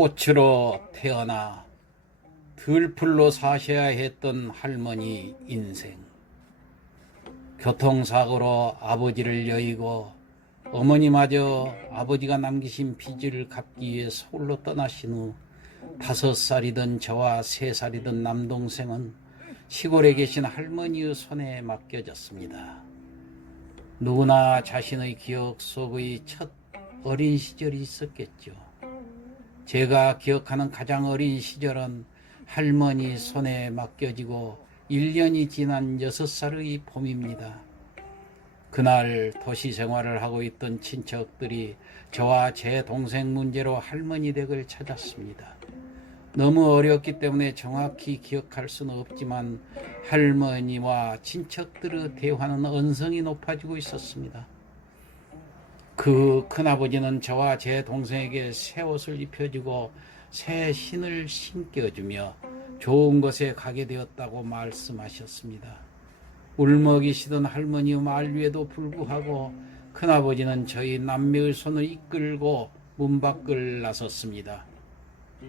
꽃으로 태어나 들풀로 사셔야 했던 할머니 인생. 교통사고로 아버지를 여의고 어머니마저 아버지가 남기신 빚을 갚기 위해 서울로 떠나신 후 5살이던 저와 3살이던 남동생은 시골에 계신 할머니의 손에 맡겨졌습니다. 누구나 자신의 기억 속의 첫 어린 시절이 있었겠죠. 제가 기억하는 가장 어린 시절은 할머니 손에 맡겨지고 1년이 지난 6살의 봄입니다. 그날 도시 생활을 하고 있던 친척들이 저와 제 동생 문제로 할머니 댁을 찾았습니다. 너무 어렸기 때문에 정확히 기억할 수는 없지만 할머니와 친척들의 대화는 언성이 높아지고 있었습니다. 그 큰아버지는 저와 제 동생에게 새 옷을 입혀주고 새 신을 신겨주며 좋은 곳에 가게 되었다고 말씀하셨습니다. 울먹이시던 할머니의 만류에도 불구하고 큰아버지는 저희 남매의 손을 이끌고 문 밖을 나섰습니다.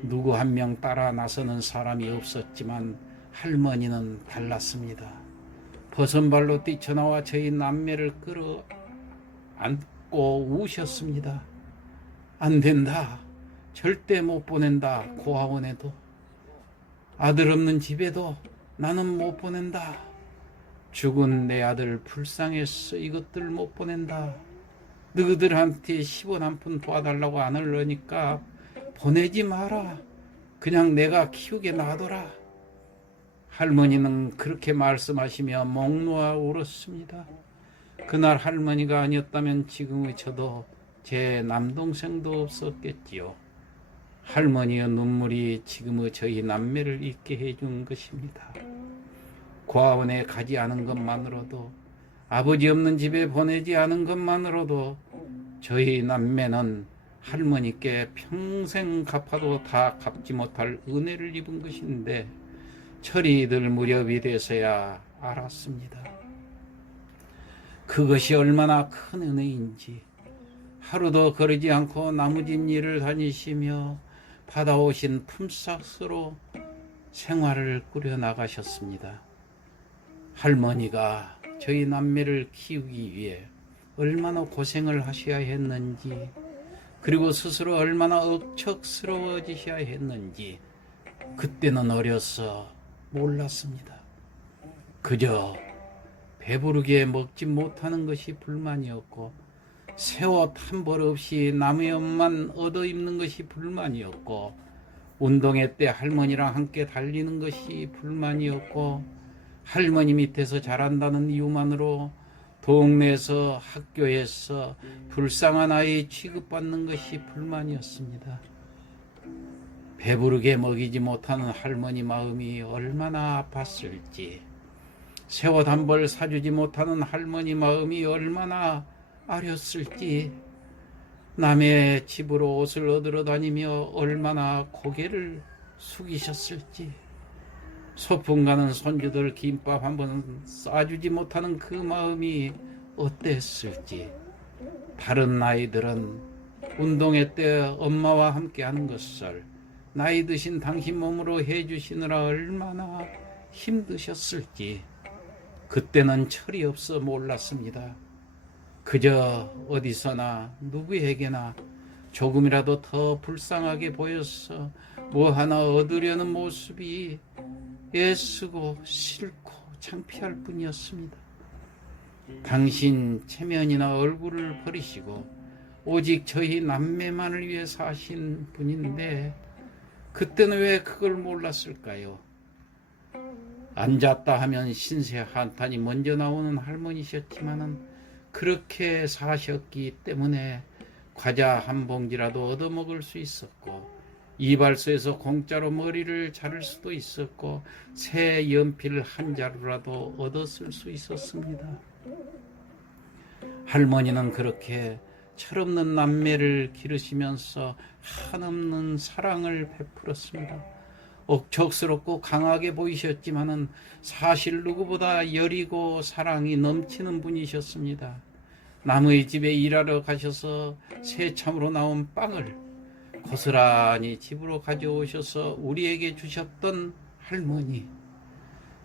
누구 한 명 따라 나서는 사람이 없었지만 할머니는 달랐습니다. 버선발로 뛰쳐나와 저희 남매를 끌어 안고 우셨습니다. 안 된다. 절대 못 보낸다. 고아원에도. 아들 없는 집에도 나는 못 보낸다. 죽은 내 아들 불쌍해서 이것들 못 보낸다. 너희들한테 10원 한 푼 도와달라고 안 하려니까 보내지 마라. 그냥 내가 키우게 놔둬라. 할머니는 그렇게 말씀하시며 목 놓아 울었습니다. 그날 할머니가 아니었다면 지금의 저도 제 남동생도 없었겠지요. 할머니의 눈물이 지금의 저희 남매를 잊게 해준 것입니다. 고아원에 가지 않은 것만으로도, 아버지 없는 집에 보내지 않은 것만으로도 저희 남매는 할머니께 평생 갚아도 다 갚지 못할 은혜를 입은 것인데 철이 들 무렵이 돼서야 알았습니다. 그것이 얼마나 큰 은혜인지. 하루도 거르지 않고 나무집 일을 다니시며 받아오신 품삯으로 생활을 꾸려나가셨습니다. 할머니가 저희 남매를 키우기 위해 얼마나 고생을 하셔야 했는지, 그리고 스스로 얼마나 억척스러워지셔야 했는지 그때는 어려서 몰랐습니다. 그저 배부르게 먹지 못하는 것이 불만이었고, 새 옷 한 벌 없이 남의 옷만 얻어 입는 것이 불만이었고, 운동회 때 할머니랑 함께 달리는 것이 불만이었고, 할머니 밑에서 자란다는 이유만으로 동네에서 학교에서 불쌍한 아이 취급받는 것이 불만이었습니다. 배부르게 먹이지 못하는 할머니 마음이 얼마나 아팠을지, 새 옷 한 벌 사주지 못하는 할머니 마음이 얼마나 아렸을지, 남의 집으로 옷을 얻으러 다니며 얼마나 고개를 숙이셨을지, 소풍 가는 손주들 김밥 한 번 싸주지 못하는 그 마음이 어땠을지, 다른 아이들은 운동회 때 엄마와 함께 하는 것을 나이 드신 당신 몸으로 해주시느라 얼마나 힘드셨을지 그때는 철이 없어 몰랐습니다. 그저 어디서나 누구에게나 조금이라도 더 불쌍하게 보여서 뭐 하나 얻으려는 모습이 애쓰고 싫고 창피할 뿐이었습니다. 당신 체면이나 얼굴을 버리시고 오직 저희 남매만을 위해 사신 분인데 그때는 왜 그걸 몰랐을까요? 앉았다 하면 신세 한탄이 먼저 나오는 할머니셨지만은 그렇게 사셨기 때문에 과자 한 봉지라도 얻어먹을 수 있었고, 이발소에서 공짜로 머리를 자를 수도 있었고, 새 연필 한 자루라도 얻었을 수 있었습니다. 할머니는 그렇게 철없는 남매를 기르시면서 한없는 사랑을 베풀었습니다. 억척스럽고 강하게 보이셨지만은 사실 누구보다 여리고 사랑이 넘치는 분이셨습니다. 남의 집에 일하러 가셔서 새참으로 나온 빵을 고스란히 집으로 가져오셔서 우리에게 주셨던 할머니,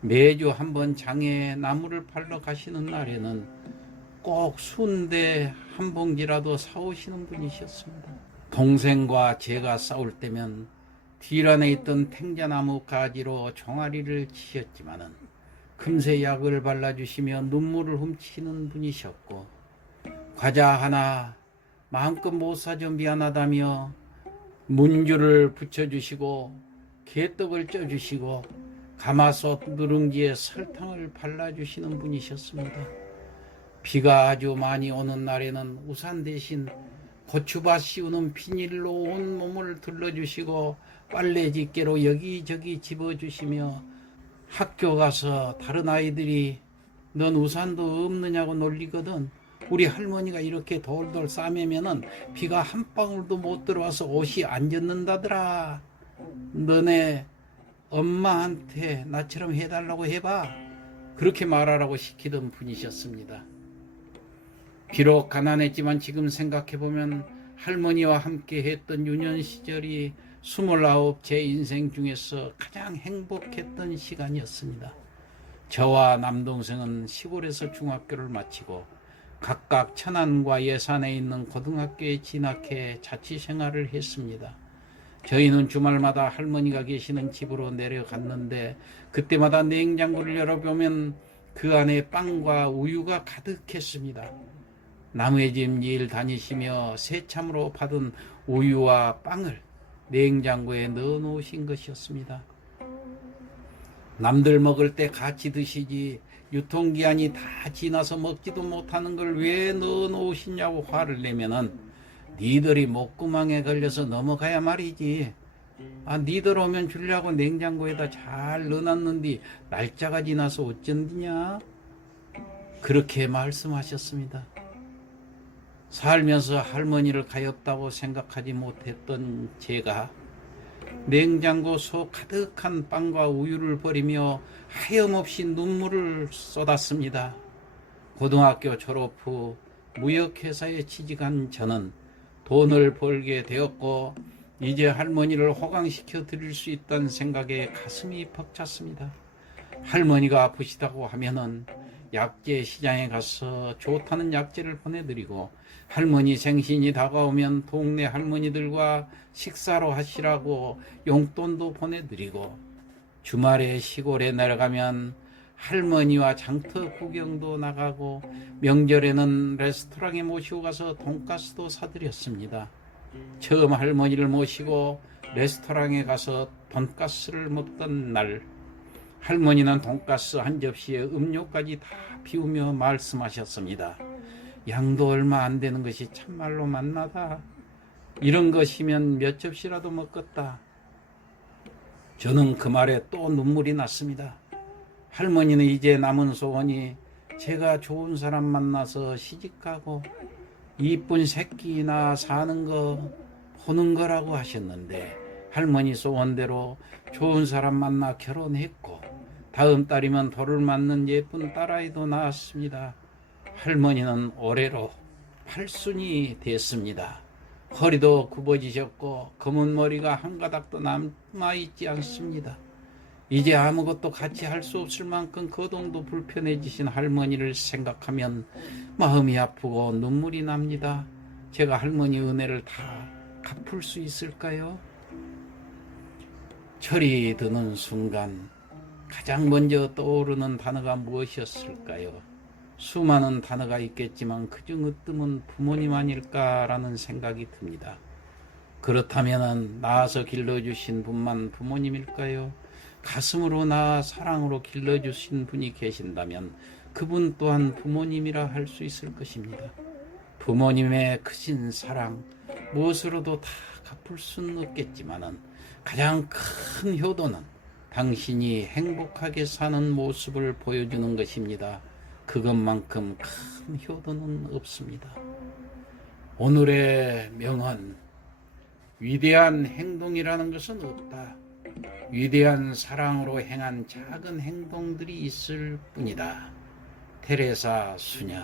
매주 한번 장에 나무를 팔러 가시는 날에는 꼭 순대 한 봉지라도 사오시는 분이셨습니다. 동생과 제가 싸울 때면 뒤란에 있던 탱자나무 가지로 종아리를 치셨지만은 금세 약을 발라주시며 눈물을 훔치는 분이셨고, 과자 하나 마음껏 못 사줘 미안하다며 문주를 붙여주시고 개떡을 쪄주시고 가마솥 누룽지에 설탕을 발라주시는 분이셨습니다. 비가 아주 많이 오는 날에는 우산 대신 고추밭 씌우는 비닐로 온 몸을 둘러주시고 빨래 집게로 여기저기 집어주시며 학교 가서 다른 아이들이 넌 우산도 없느냐고 놀리거든. 우리 할머니가 이렇게 돌돌 싸매면은 비가 한 방울도 못 들어와서 옷이 안 젖는다더라. 너네 엄마한테 나처럼 해달라고 해봐. 그렇게 말하라고 시키던 분이셨습니다. 비록 가난했지만 지금 생각해보면 할머니와 함께 했던 유년 시절이 29 제 인생 중에서 가장 행복했던 시간이었습니다. 저와 남동생은 시골에서 중학교를 마치고 각각 천안과 예산에 있는 고등학교에 진학해 자취생활을 했습니다. 저희는 주말마다 할머니가 계시는 집으로 내려갔는데 그때마다 냉장고를 열어보면 그 안에 빵과 우유가 가득했습니다. 남의 집 일 다니시며 새참으로 받은 우유와 빵을 냉장고에 넣어 놓으신 것이었습니다. 남들 먹을 때 같이 드시지 유통기한이 다 지나서 먹지도 못하는 걸 왜 넣어 놓으시냐고 화를 내면은 니들이 목구멍에 걸려서 넘어가야 말이지. 니들 오면 주려고 냉장고에다 잘 넣어놨는데 날짜가 지나서 어쩐디냐? 그렇게 말씀하셨습니다. 살면서 할머니를 가엾다고 생각하지 못했던 제가 냉장고 속 가득한 빵과 우유를 버리며 하염없이 눈물을 쏟았습니다. 고등학교 졸업 후 무역회사에 취직한 저는 돈을 벌게 되었고 이제 할머니를 호강시켜 드릴 수 있다는 생각에 가슴이 벅찼습니다. 할머니가 아프시다고 하면은 약재 시장에 가서 좋다는 약재를 보내드리고 할머니 생신이 다가오면 동네 할머니들과 식사로 하시라고 용돈도 보내드리고 주말에 시골에 내려가면 할머니와 장터 구경도 나가고 명절에는 레스토랑에 모시고 가서 돈가스도 사드렸습니다. 처음 할머니를 모시고 레스토랑에 가서 돈가스를 먹던 날 할머니는 돈가스 한 접시에 음료까지 다 비우며 말씀하셨습니다. 양도 얼마 안 되는 것이 참말로 맛나다. 이런 것이면 몇 접시라도 먹겠다. 저는 그 말에 또 눈물이 났습니다. 할머니는 이제 남은 소원이 제가 좋은 사람 만나서 시집가고 이쁜 새끼나 사는 거 보는 거라고 하셨는데 할머니 소원대로 좋은 사람 만나 결혼했고 다음 달이면 돌을 맞는 예쁜 딸아이도 낳았습니다. 할머니는 올해로 80이 됐습니다. 허리도 굽어지셨고 검은 머리가 한 가닥도 남아있지 않습니다. 이제 아무것도 같이 할 수 없을 만큼 거동도 불편해지신 할머니를 생각하면 마음이 아프고 눈물이 납니다. 제가 할머니 은혜를 다 갚을 수 있을까요? 철이 드는 순간 가장 먼저 떠오르는 단어가 무엇이었을까요? 수많은 단어가 있겠지만 그중 으뜸은 부모님 아닐까라는 생각이 듭니다. 그렇다면 낳아서 길러주신 분만 부모님일까요? 가슴으로 낳아 사랑으로 길러주신 분이 계신다면 그분 또한 부모님이라 할 수 있을 것입니다. 부모님의 크신 사랑 무엇으로도 다 갚을 수는 없겠지만 가장 큰 효도는 당신이 행복하게 사는 모습을 보여주는 것입니다. 그것만큼 큰 효도는 없습니다. 오늘의 명언, 위대한 행동이라는 것은 없다. 위대한 사랑으로 행한 작은 행동들이 있을 뿐이다. 테레사 수녀.